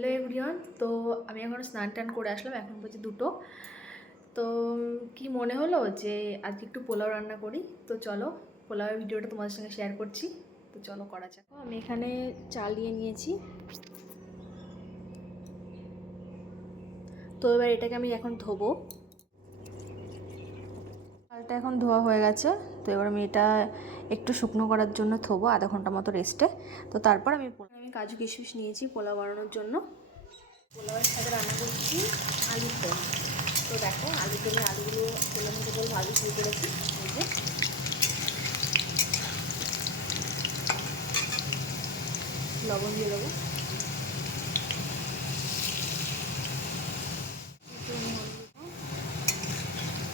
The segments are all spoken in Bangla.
Hello everyone. তো আমি এখন স্নান টান করে আসলাম, এখন বলছি দুটো। তো কি মনে হলো যে আজকে একটু পোলাও রান্না করি? তো চলো, পোলাওয়ের ভিডিওটা তোমাদের সঙ্গে শেয়ার করছি। তো চলো করা যাক। আমি এখানে চাল নিয়ে নিয়েছি। তো এবার এটাকে আমি এখন ধোবো। চালটা এখন ধোয়া হয়ে গেছে। তো এবার আমি এটা একটু শুকনো করার জন্য থোবো, আধা ঘণ্টা মতো রেস্টে তো তারপর আমি আমি কাজু কিশমিশ নিয়েছি পোলাও বানানোর জন্য। পোলাওয়ের সাথে রান্না করছি আলুর দম। তো দেখো আলু দমে আলুগুলো তেলের মধ্যে বলে ভালো শুরু করেছি। লবণ দিয়ে দেবো।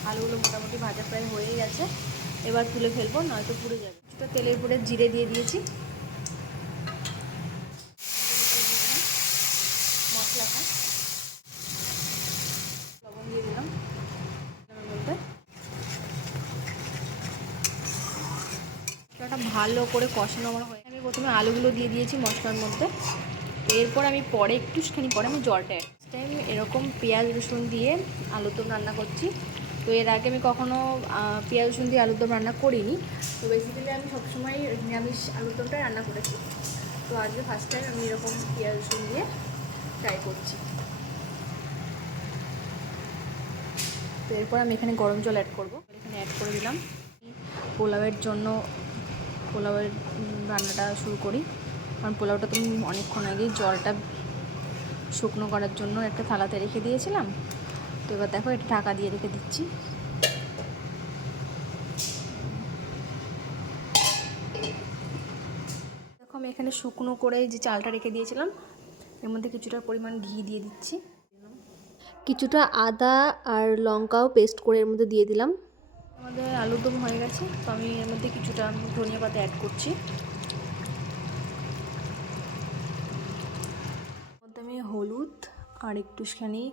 আলুগুলো মোটামুটি ভাজা প্রায় হয়ে গেছে। এবার তুলে ফেলব, নয়তো পুড়ে যাবে। কিছুটা তেলের উপরে জিরে দিয়ে দিয়েছি। মশলাটা। লবণ দিয়ে দিলাম। ভালো করে কষানো আমার হয়ে আমি প্রথমে আলুগুলো দিয়ে দিয়েছি মশলার মধ্যে। তো এরপর আমি পরে একটুখানি পরে আমি জলটা এরকম পেঁয়াজ রসুন দিয়ে আলুর দম রান্না করছি। তো এর আগে আমি কখনো আহ, পেঁয়াজ রসুন দিয়ে আলুর দম রান্না করিনি। তো বেসিক্যালি আমি সবসময় নিরামিষ আলুর দমটাই রান্না করেছি। তো আজকে ফার্স্ট টাইম আমি এরকম পেঁয়াজ রসুন দিয়ে ট্রাই করছি। তো এরপর আমি এখানে গরম জল অ্যাড করব। এখানে অ্যাড করে দিলাম। পোলাওয়ের জন্য পোলাওয়ের রান্নাটা শুরু করি। কারণ পোলাওটা তুমি অনেকক্ষণ আগেই জলটা শুকনো করার জন্য একটা থালাতে রেখে দিয়েছিলাম। তো এবার দেখো, এটা ঢাকা দিয়ে রেখে দিচ্ছি। দেখো, আমি এখানে শুকনো করে যে চালটা রেখে দিয়েছিলাম, এর মধ্যে কিছুটা পরিমাণ ঘি দিয়ে দিচ্ছি। কিছুটা আদা আর লঙ্কাও পেস্ট করে এর মধ্যে দিয়ে দিলাম। আমাদের আলুর দম হয়ে গেছে, তো আমি এর মধ্যে কিছুটা ধনিয়া পাতা অ্যাড করছি। আমি হলুদ আর একটুখানি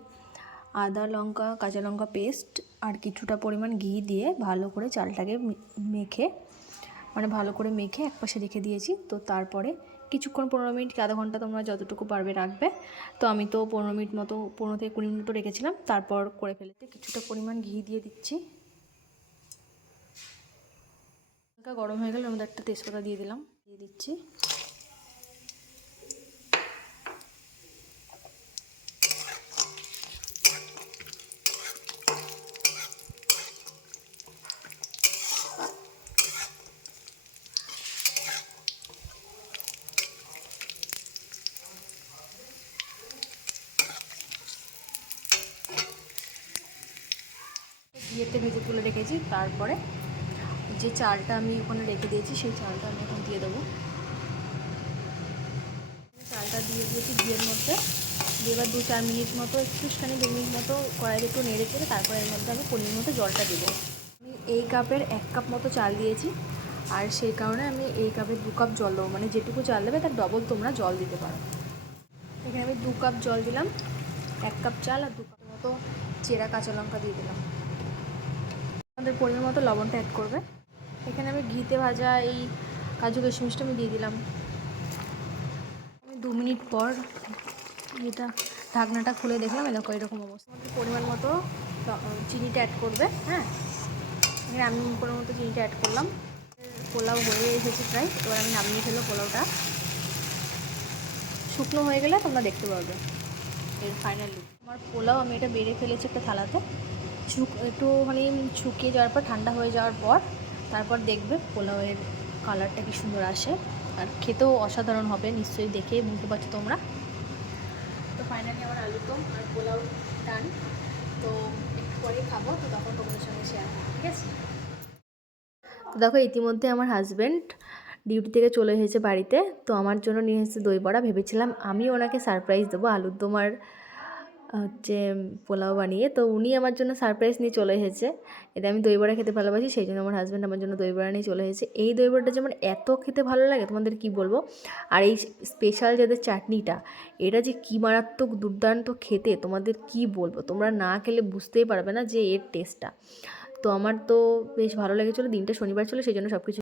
আদা লঙ্কা, কাঁচা লঙ্কা পেস্ট আর কিছুটা পরিমাণ ঘি দিয়ে ভালো করে চালটাকে মেখে মানে ভালো করে মেখে একপাশে রেখে দিয়েছি। তো তারপরে কিছুক্ষণ পনেরো মিনিট কি আধা ঘণ্টা তোমরা যতটুকু পারবে রাখবে। তো আমি তো পনেরো মিনিট মতো, পনেরো থেকে কুড়ি মিনিট রেখেছিলাম। তারপর করে ফেলেতে কিছুটা পরিমাণ ঘি দিয়ে দিচ্ছি। হালকা গরম হয়ে গেলে আমাদের একটা তেজপাতা দিয়ে দিলাম, দিয়ে দিচ্ছি। ঘিয়েতে ভেজে তুলে রেখেছি, তারপরে যে চালটা আমি ওখানে রেখে দিয়েছি, সেই চালটা আমি এখন দিয়ে দেবো। চালটা দিয়ে দিয়েছি ঘিয়ের মধ্যে। দিয়ে এবার দু চার মিনিট মতো, একটুখানি দু মিনিট মতো কড়াইতে একটু নেড়ে চেড়ে, তারপরে এর মধ্যে আমি পনির মতো জলটা দেবো। আমি এই কাপের এক কাপ মতো চাল দিয়েছি, আর সেই কারণে আমি এই কাপে দু কাপ জল দেবো। মানে যেটুকু চাল দেবে, তার ডবল তোমরা জল দিতে পারো। এখানে আমি দু কাপ জল দিলাম, এক কাপ চাল আর দু কাপ মতো চেরা কাঁচা লঙ্কা দিয়ে দিলাম। আমাদের পরিমাণ মতো লবণটা অ্যাড করবে। এখানে আমি ঘিতে ভাজা এই কাজু কিশমিশটা আমি দিয়ে দিলাম। আমি দু মিনিট পর এটা ঢাকনাটা খুলে দেখলাম এরকম এরকম অবস্থা। আমাদের পরিমাণ মতো চিনিটা অ্যাড করবে হ্যাঁ? আমি পরিমাণ মতো চিনিটা অ্যাড করলাম। পোলাও হয়ে এসেছে প্রায়, এবার আমি নামিয়ে ফেলব পোলাওটা। শুকনো হয়ে গেলে তোমরা দেখতে পাবে এর ফাইনাল লুক আমার পোলাও আমি এটা বেড়ে ফেলেছি একটা থালাতে। শুক একটু মানে শুকিয়ে যাওয়ার পর, ঠান্ডা হয়ে যাওয়ার পর, তারপর দেখবে পোলাওয়ের কালারটা কি সুন্দর আসে। আর খেতেও অসাধারণ হবে, নিশ্চয়ই দেখে বুঝতে পারছ তোমরা। তো ফাইনালি আমার আলুর দম আর পোলাও ডান তো একটু পরেই খাব, তো তখন তোমাদের সঙ্গে শেয়ার ঠিক আছে? তো দেখো, ইতিমধ্যে আমার হাজব্যান্ড ডিউটি থেকে চলে এসেছে বাড়িতে। তো আমার জন্য নিয়ে এসেছে দই বড়া। ভেবেছিলাম আমি ওনাকে সারপ্রাইজ দেবো। আলুর দম আর হচ্ছে পোলাও বানিয়ে। তো উনি আমার জন্য সারপ্রাইজ নিয়ে চলে এসেছে। এটা আমি দই বড়া খেতে ভালোবাসি, সেই জন্য আমার হাজব্যান্ড আমার জন্য দই বড়া নিয়ে চলে এসেছে। এই দই বড়াটা যেমন এত খেতে ভালো লাগে, তোমাদের কি বলব? আর এই স্পেশাল যাদের চাটনিটা, এটা যে কী মারাত্মক দুর্দান্ত খেতে, তোমাদের কি বলব? তোমরা না খেলে বুঝতেই পারবে না যে এর টেস্টটা তো আমার তো বেশ ভালো লেগেছিলো, দিনটা শনিবার ছিল, সেই জন্য সব কিছু